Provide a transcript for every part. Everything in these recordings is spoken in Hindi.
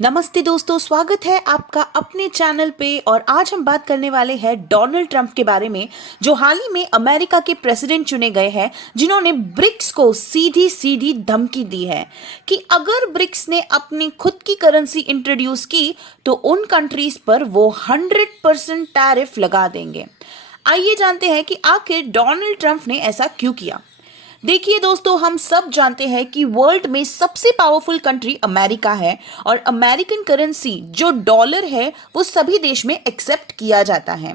नमस्ते दोस्तों, स्वागत है आपका अपने चैनल पे। और आज हम बात करने वाले हैं डोनाल्ड ट्रंप के बारे में, जो हाल ही में अमेरिका के प्रेसिडेंट चुने गए हैं, जिन्होंने ब्रिक्स को सीधी सीधी धमकी दी है कि अगर ब्रिक्स ने अपनी खुद की करेंसी इंट्रोड्यूस की तो उन कंट्रीज पर वो 100% टैरिफ लगा देंगे। आइए जानते हैं कि आखिर डोनाल्ड ट्रंप ने ऐसा क्यों किया। देखिए दोस्तों, हम सब जानते हैं कि वर्ल्ड में सबसे पावरफुल कंट्री अमेरिका है और अमेरिकन करेंसी जो डॉलर है वो सभी देश में एक्सेप्ट किया जाता है।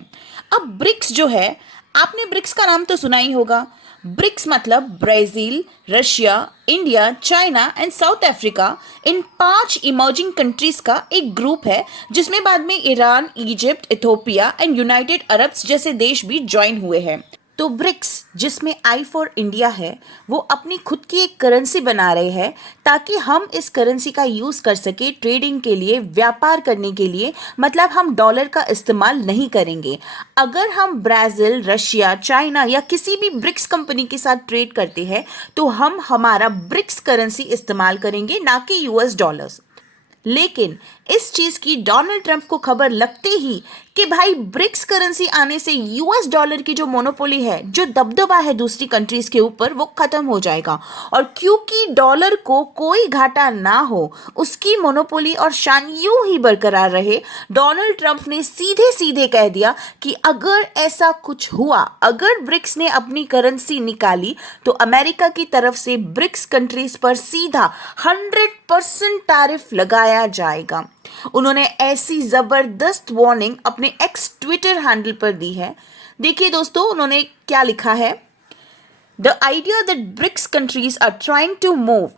अब ब्रिक्स जो है, आपने ब्रिक्स का नाम तो सुना ही होगा। ब्रिक्स मतलब Brazil, Russia, India, China and south Africa, in 5 emerging countries का एक ग्रुप है, जिसमें बाद में Iran, Egypt, Ethiopia and United Arabs जैसे देश भी ज्वाइन हुए हैं। तो ब्रिक्स, जिसमें आई फॉर इंडिया है, वो अपनी खुद की एक करेंसी बना रहे हैं ताकि हम इस करेंसी का यूज़ कर सके ट्रेडिंग के लिए, व्यापार करने के लिए। मतलब हम डॉलर का इस्तेमाल नहीं करेंगे। अगर हम ब्राज़ील, रशिया, चाइना या किसी भी ब्रिक्स कंपनी के साथ ट्रेड करते हैं तो हम हमारा ब्रिक्स करेंसी इस्तेमाल करेंगे, ना कि यूएस डॉलर्स। लेकिन इस चीज की डोनाल्ड ट्रंप को खबर लगते ही कि भाई ब्रिक्स करेंसी आने से यूएस डॉलर की जो मोनोपोली है, जो दबदबा है दूसरी कंट्रीज के ऊपर, वो खत्म हो जाएगा। और क्योंकि डॉलर को कोई घाटा ना हो, उसकी मोनोपोली और शान यूं ही बरकरार रहे, डोनाल्ड ट्रंप ने सीधे सीधे कह दिया कि अगर ऐसा कुछ हुआ, अगर ब्रिक्स ने अपनी करेंसी निकाली तो अमेरिका की तरफ से ब्रिक्स कंट्रीज पर सीधा 100% टैरिफ लगाया जाएगा। उन्होंने ऐसी जबरदस्त वार्निंग अपने एक्स ट्विटर हैंडल पर दी है। देखिए दोस्तों, उन्होंने क्या लिखा है। The idea that BRICS countries are trying to move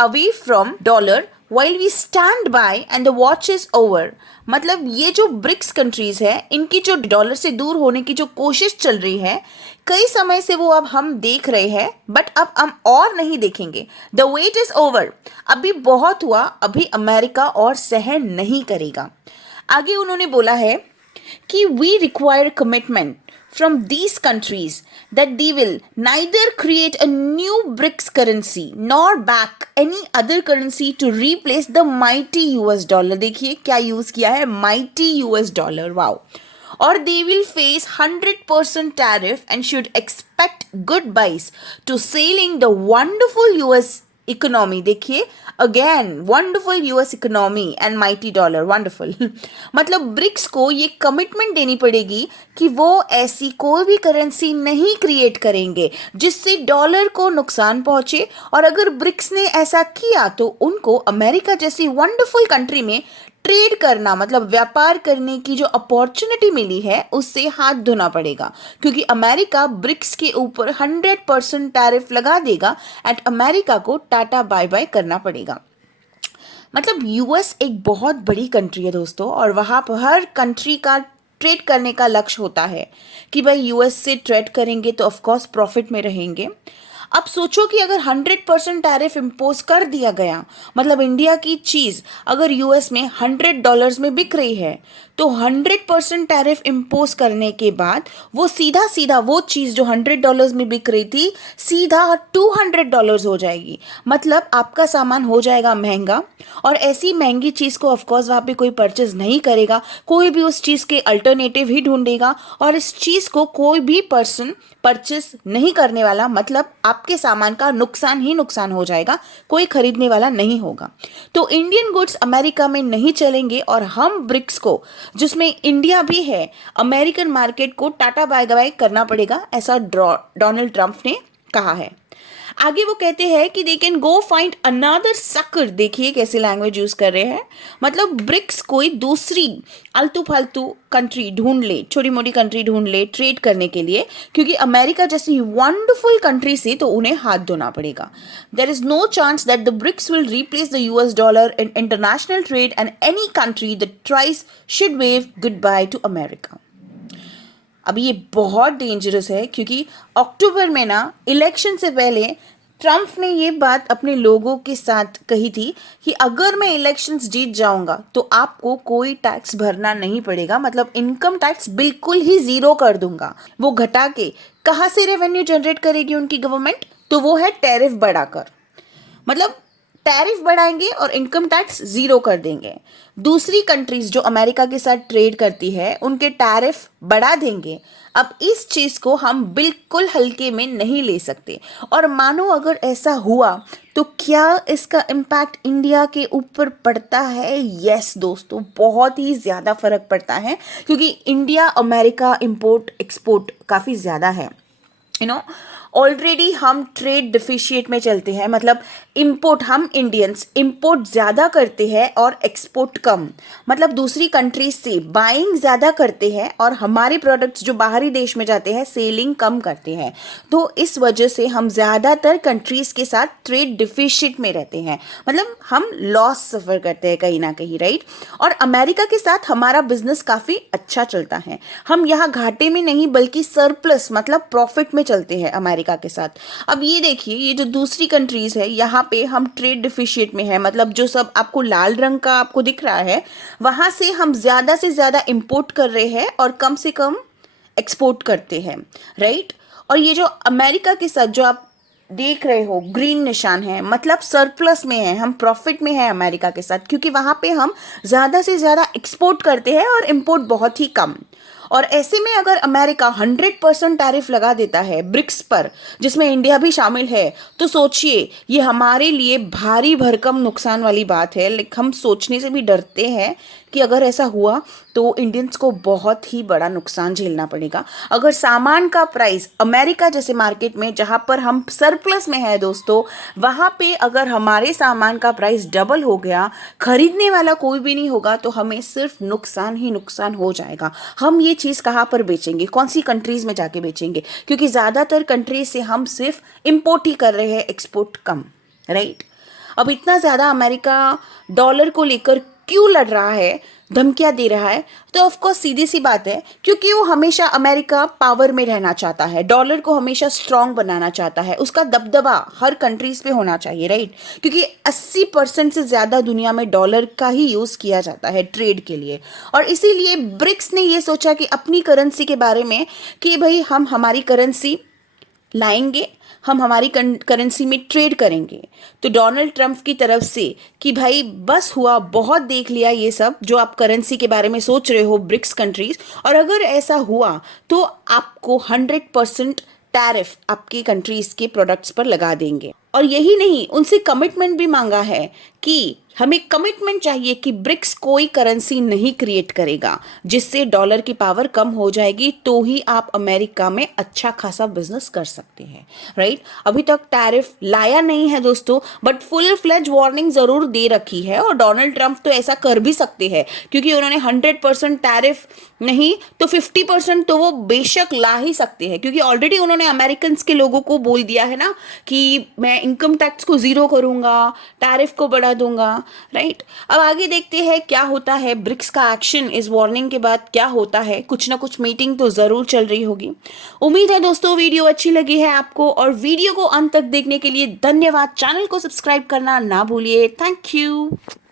away from dollar while we stand by and the watch is over। मतलब ये जो ब्रिक्स कंट्रीज है, इनकी जो डॉलर से दूर होने की जो कोशिश चल रही है, कई समय से वो अब हम देख रहे हैं, बट अब हम और नहीं देखेंगे। The wait is over. अभी बहुत हुआ, अभी अमेरिका और सहन नहीं करेगा। आगे उन्होंने बोला है कि we require commitment from these countries that they will neither create a new BRICS currency nor back any other currency to replace the mighty US dollar। देखिए क्या यूज किया है, mighty US dollar। वाओ। और they will face 100% tariff and should expect goodbyes to sailing the wonderful US economy. देखिए again, wonderful US economy and mighty dollar, wonderful. मतलब ब्रिक्स को ये कमिटमेंट देनी पड़ेगी कि वो ऐसी कोई भी करेंसी नहीं क्रिएट करेंगे जिससे डॉलर को नुकसान पहुंचे। और अगर ब्रिक्स ने ऐसा किया तो उनको अमेरिका जैसी वंडरफुल कंट्री में ट्रेड करना, मतलब व्यापार करने की जो अपॉर्चुनिटी मिली है, उससे हाथ धोना पड़ेगा, क्योंकि अमेरिका ब्रिक्स के ऊपर 100% टैरिफ लगा देगा एंड अमेरिका को टाटा बाय बाय करना पड़ेगा। मतलब यूएस एक बहुत बड़ी कंट्री है दोस्तों, और वहाँ पर हर कंट्री का ट्रेड करने का लक्ष्य होता है कि भाई यूएस से ट्रेड करेंगे तो ऑफकोर्स प्रॉफिट में रहेंगे। अब सोचो कि अगर 100% टैरिफ इम्पोज कर दिया गया, मतलब इंडिया की चीज़ अगर यूएस में $100 में बिक रही है, तो 100% टैरिफ इम्पोज करने के बाद वो सीधा सीधा वो चीज़ जो $100 में बिक रही थी, सीधा $200 हो जाएगी। मतलब आपका सामान हो जाएगा महंगा, और ऐसी महंगी चीज़ को ऑफकोर्स वहाँ पे कोई परचेज नहीं करेगा, कोई भी उस चीज़ के अल्टरनेटिव ही ढूंढेगा, और इस चीज़ को कोई भी पर्सन परचेस नहीं करने वाला। मतलब आपके सामान का नुकसान ही नुकसान हो जाएगा, कोई खरीदने वाला नहीं होगा। तो इंडियन गुड्स अमेरिका में नहीं चलेंगे, और हम ब्रिक्स को, जिसमें इंडिया भी है, अमेरिकन मार्केट को टाटा बाय बाय करना पड़ेगा, ऐसा डोनाल्ड ट्रंप ने कहा है। आगे वो कहते हैं कि they can go find another sucker. देखिए कैसे लैंग्वेज यूज कर रहे हैं। मतलब ब्रिक्स कोई दूसरी आलतू फालतू कंट्री ढूंढ ले, छोटी मोटी कंट्री ढूंढ ले ट्रेड करने के लिए, क्योंकि अमेरिका जैसी वंडरफुल कंट्री से तो उन्हें हाथ धोना पड़ेगा। There is no chance that the BRICS will replace the US dollar in international trade, and any country that tries should wave goodbye to America. अभी ये बहुत डेंजरस है, क्योंकि अक्टूबर में ना इलेक्शन से पहले ट्रंप ने ये बात अपने लोगों के साथ कही थी कि अगर मैं इलेक्शंस जीत जाऊंगा तो आपको कोई टैक्स भरना नहीं पड़ेगा, मतलब इनकम टैक्स बिल्कुल ही जीरो कर दूंगा। वो घटा के कहाँ से रेवेन्यू जनरेट करेगी उनकी गवर्नमेंट, तो वो है टैरिफ बढ़ाकर। मतलब टैरिफ बढ़ाएंगे और इनकम टैक्स जीरो कर देंगे। दूसरी कंट्रीज जो अमेरिका के साथ ट्रेड करती है उनके टैरिफ बढ़ा देंगे। अब इस चीज को हम बिल्कुल हल्के में नहीं ले सकते, और मानो अगर ऐसा हुआ तो क्या इसका इम्पैक्ट इंडिया के ऊपर पड़ता है? यस दोस्तों, बहुत ही ज़्यादा फर्क पड़ता है, क्योंकि इंडिया अमेरिका इंपोर्ट एक्सपोर्ट काफ़ी ज़्यादा है। ऑलरेडी हम ट्रेड डिफिशिएट में चलते हैं, मतलब इंपोर्ट, हम इंडियंस इंपोर्ट ज़्यादा करते हैं और एक्सपोर्ट कम, मतलब दूसरी कंट्रीज से बाइंग ज़्यादा करते हैं और हमारे प्रोडक्ट्स जो बाहरी देश में जाते हैं सेलिंग कम करते हैं। तो इस वजह से हम ज़्यादातर कंट्रीज़ के साथ ट्रेड डिफिशिएट में रहते हैं, मतलब हम लॉस सफ़र करते हैं कहीं ना कहीं, राइट। और अमेरिका के साथ हमारा बिजनेस काफ़ी अच्छा चलता है, हम यहाँ घाटे में नहीं बल्कि सरप्लस मतलब प्रॉफिट में चलते हैं अमेरिका के साथ। अब ये देखिए, ये जो दूसरी कंट्रीज है यहाँ पे हम ट्रेड डिफिशिएट में है, मतलब जो सब आपको लाल रंग का आपको दिख रहा है वहां से हम ज्यादा से ज्यादा इंपोर्ट कर रहे हैं और कम से कम एक्सपोर्ट करते हैं, राइट। और ये जो अमेरिका के साथ जो आप देख रहे हो ग्रीन निशान है, मतलब सरप्लस में है, हम प्रॉफिट में है अमेरिका के साथ, क्योंकि वहां पे हम ज्यादा से ज्यादा एक्सपोर्ट करते हैं और इंपोर्ट बहुत ही कम। और ऐसे में अगर अमेरिका 100% टैरिफ लगा देता है ब्रिक्स पर, जिसमें इंडिया भी शामिल है, तो सोचिए ये हमारे लिए भारी भरकम नुकसान वाली बात है। लेकिन हम सोचने से भी डरते हैं कि अगर ऐसा हुआ तो इंडियंस को बहुत ही बड़ा नुकसान झेलना पड़ेगा। अगर सामान का प्राइस अमेरिका जैसे मार्केट में जहाँ पर हम सरप्लस में है दोस्तों, वहाँ पे अगर हमारे सामान का प्राइस डबल हो गया, खरीदने वाला कोई भी नहीं होगा, तो हमें सिर्फ नुकसान ही नुकसान हो जाएगा। हम ये चीज़ कहाँ पर बेचेंगे, कौन सी कंट्रीज़ में जाके बेचेंगे, क्योंकि ज़्यादातर कंट्रीज से हम सिर्फ इम्पोर्ट ही कर रहे हैं, एक्सपोर्ट कम, राइट। अब इतना ज़्यादा अमेरिका डॉलर को लेकर क्यों लड़ रहा है, धमकियां दे रहा है? तो ऑफकोर्स सीधी सी बात है, क्योंकि वो हमेशा अमेरिका पावर में रहना चाहता है, डॉलर को हमेशा स्ट्रांग बनाना चाहता है, उसका दबदबा हर कंट्रीज पे होना चाहिए, राइट। क्योंकि 80% से ज़्यादा दुनिया में डॉलर का ही यूज़ किया जाता है ट्रेड के लिए। और इसीलिए ब्रिक्स ने ये सोचा कि अपनी करेंसी के बारे में कि भाई हम हमारी करेंसी लाएंगे, हम हमारी करेंसी में ट्रेड करेंगे। तो डोनाल्ड ट्रंप की तरफ से कि भाई बस हुआ, बहुत देख लिया ये सब जो आप करेंसी के बारे में सोच रहे हो ब्रिक्स कंट्रीज, और अगर ऐसा हुआ तो आपको 100% टैरिफ आपकी कंट्रीज के प्रोडक्ट्स पर लगा देंगे। और यही नहीं, उनसे कमिटमेंट भी मांगा है कि हमें कमिटमेंट चाहिए कि ब्रिक्स कोई करेंसी नहीं क्रिएट करेगा जिससे डॉलर की पावर कम हो जाएगी, तो ही आप अमेरिका में अच्छा खासा बिजनेस कर सकते हैं, राइट। अभी तक टैरिफ लाया नहीं है दोस्तों, बट फुल फ्लेज वार्निंग जरूर दे रखी है। और डोनाल्ड ट्रंप तो ऐसा कर भी सकते हैं, क्योंकि उन्होंने 100% टैरिफ नहीं तो 50% तो वो बेशक ला ही सकते हैं, क्योंकि ऑलरेडी उन्होंने अमेरिकन के लोगों को बोल दिया है ना कि मैं इनकम टैक्स को जीरो करूंगा, टैरिफ को बढ़ा दूंगा, राइट। अब आगे देखते हैं क्या होता है, ब्रिक्स का एक्शन इस वार्निंग के बाद क्या होता है। कुछ ना कुछ मीटिंग तो जरूर चल रही होगी। उम्मीद है दोस्तों वीडियो अच्छी लगी है आपको, और वीडियो को अंत तक देखने के लिए धन्यवाद। चैनल को सब्सक्राइब करना ना भूलिए। Thank you.